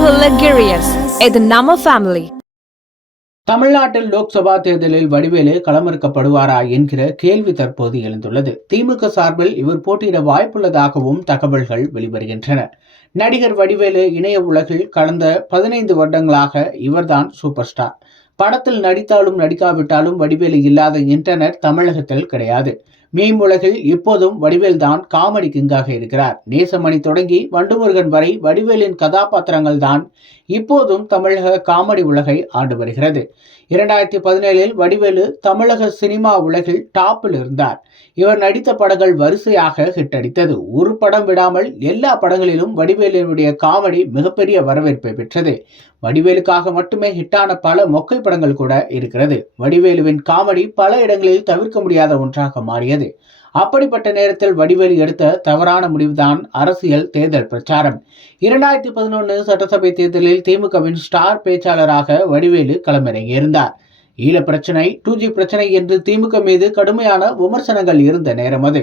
அன்புள்ள கிரியஸ், இது நம்ம ஃபேமிலி. தமிழ்நாட்டில் லோக்சபா தேர்தலில் வடிவேலு களமிறக்கப்படுவாரா என்கிற கேள்வி தற்போது எழுந்துள்ளது. திமுக சார்பில் இவர் போட்டியிட வாய்ப்புள்ளதாகவும் தகவல்கள் வெளிவருகின்றன. நடிகர் வடிவேலு இணைய உலகில் கடந்த 15 வருடங்களாக இவர்தான் சூப்பர் ஸ்டார். படத்தில் நடித்தாலும் நடிக்காவிட்டாலும் வடிவேலு இல்லாத இன்டர்நெட் தமிழகத்தில் கிடையாது. மீம் உலகில் இப்போதும் வடிவேல் தான் காமெடி கிங்காக இருக்கிறார். நேசமணி தொடங்கி வண்டுமுருகன் வரை வடிவேலின் கதாபாத்திரங்கள் தான் இப்போதும் தமிழக காமெடி உலகை ஆண்டு வருகிறது. 2017 வடிவேலு தமிழக சினிமா உலகில் டாப்பில் இருந்தார். இவர் நடித்த படங்கள் வரிசையாக ஹிட் அடித்தது. ஒரு படம் விடாமல் எல்லா படங்களிலும் வடிவேலுடைய காமெடி மிகப்பெரிய வரவேற்பை பெற்றது. வடிவேலுக்காக மட்டுமே ஹிட்டான பல மொக்கை படங்கள் கூட இருக்கிறது. வடிவேலுவின் காமெடி பல இடங்களில் தவிர்க்க முடியாத ஒன்றாக மாறியது. அப்படிப்பட்ட நேரத்தில் வடிவேலு எடுத்த தவறான முடிவுதான் அரசியல் தேர்தல் பிரச்சாரம். 2011 சட்டசபை தேர்தலில் திமுகவின் ஸ்டார் பேச்சாளராக வடிவேலு களமிறங்கியிருந்தார். ஈழ பிரச்சனை, 2G பிரச்சனை என்று திமுக மீது கடுமையான விமர்சனங்கள் இருந்த நேரம் அது.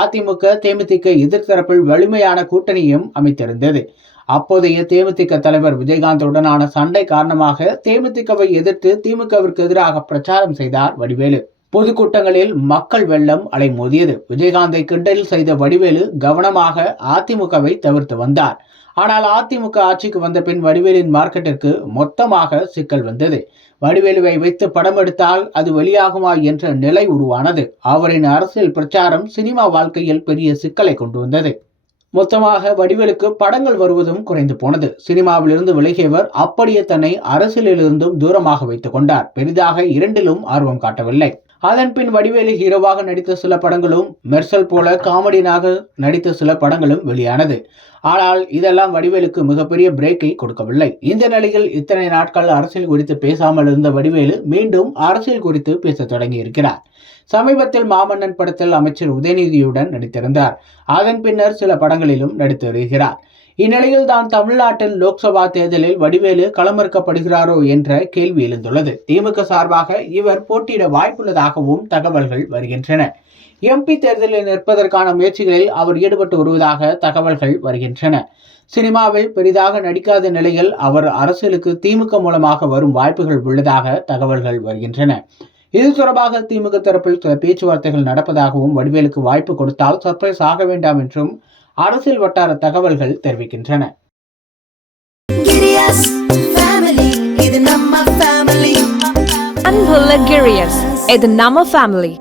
அதிமுக தேமுதிக எதிர்த்தரப்பில் வலிமையான கூட்டணியும் அமைத்திருந்தது. அப்போதைய தேமுதிக தலைவர் விஜயகாந்துடனான சண்டை காரணமாக தேமுதிகவை எதிர்த்து திமுகவிற்கு எதிராக பிரச்சாரம் செய்தார் வடிவேலு. பொதுக்கூட்டங்களில் மக்கள் வெள்ளம் அலைமோதியது. விஜயகாந்தை கிண்டல் செய்த வடிவேலு கவனமாக அதிமுகவை தவிர்த்து வந்தார். ஆனால் அதிமுக ஆட்சிக்கு வந்த பின் வடிவேலின் மார்க்கெட்டிற்கு மொத்தமாக சிக்கல் வந்தது. வடிவேலுவை வைத்து படம் எடுத்தால் அது வெளியாகுமா என்ற நிலை உருவானது. அவரின் அரசியல் பிரச்சாரம் சினிமா வாழ்க்கையில் பெரிய சிக்கலை கொண்டு வந்தது. மொத்தமாக வடிவேலுக்கு படங்கள் வருவதும் குறைந்து போனது. சினிமாவிலிருந்து விலகியவர் அப்படியே தன்னை அரசியலிலிருந்தும் தூரமாக வைத்துக் கொண்டார். பெரிதாக இரண்டிலும் ஆர்வம் காட்டவில்லை. அதன் பின் வடிவேலு ஹீரோவாக நடித்த சில படங்களும், மெர்சல் போல காமெடியனாக நடித்த சில படங்களும் வெளியானது. ஆனால் இதெல்லாம் வடிவேலுக்கு மிகப்பெரிய பிரேக்கை கொடுக்கவில்லை. இந்த நிலையில் இத்தனை நாட்கள் அரசியல் குறித்து பேசாமல் இருந்த வடிவேலு மீண்டும் அரசியல் குறித்து பேச தொடங்கி இருக்கிறார். சமீபத்தில் மாமன்னன் படத்தில் அமைச்சர் உதயநிதியுடன் நடித்திருந்தார். அதன் பின்னர் சில படங்களிலும் நடித்து வருகிறார். இந்நிலையில் தான் தமிழ்நாட்டில் லோக்சபா தேர்தலில் வடிவேலு களமிறக்கப்படுகிறாரோ என்ற கேள்வி எழுந்துள்ளது. திமுக சார்பாக இவர் போட்டியிட வாய்ப்புள்ளதாகவும் தகவல்கள் வருகின்றன. MP தேர்தலில் நிற்பதற்கான முயற்சிகளில் அவர் ஈடுபட்டு வருவதாக தகவல்கள் வருகின்றன. சினிமாவில் பெரிதாக நடிக்காத நிலையில் அவர் அரசியலுக்கு திமுக மூலமாக வரும் வாய்ப்புகள் உள்ளதாக தகவல்கள் வருகின்றன. இது தொடர்பாக திமுக தரப்பில் சில பேச்சுவார்த்தைகள் நடப்பதாகவும், வடிவேலுக்கு வாய்ப்பு கொடுத்தால் சர்ப்ரைஸ் ஆக வேண்டாம் என்றும் அரசியல் வட்டார தகவல்கள் தெரிவிக்கின்றன. அன்புள்ள கிரியஸ், இது நம்ம ஃபேமிலி.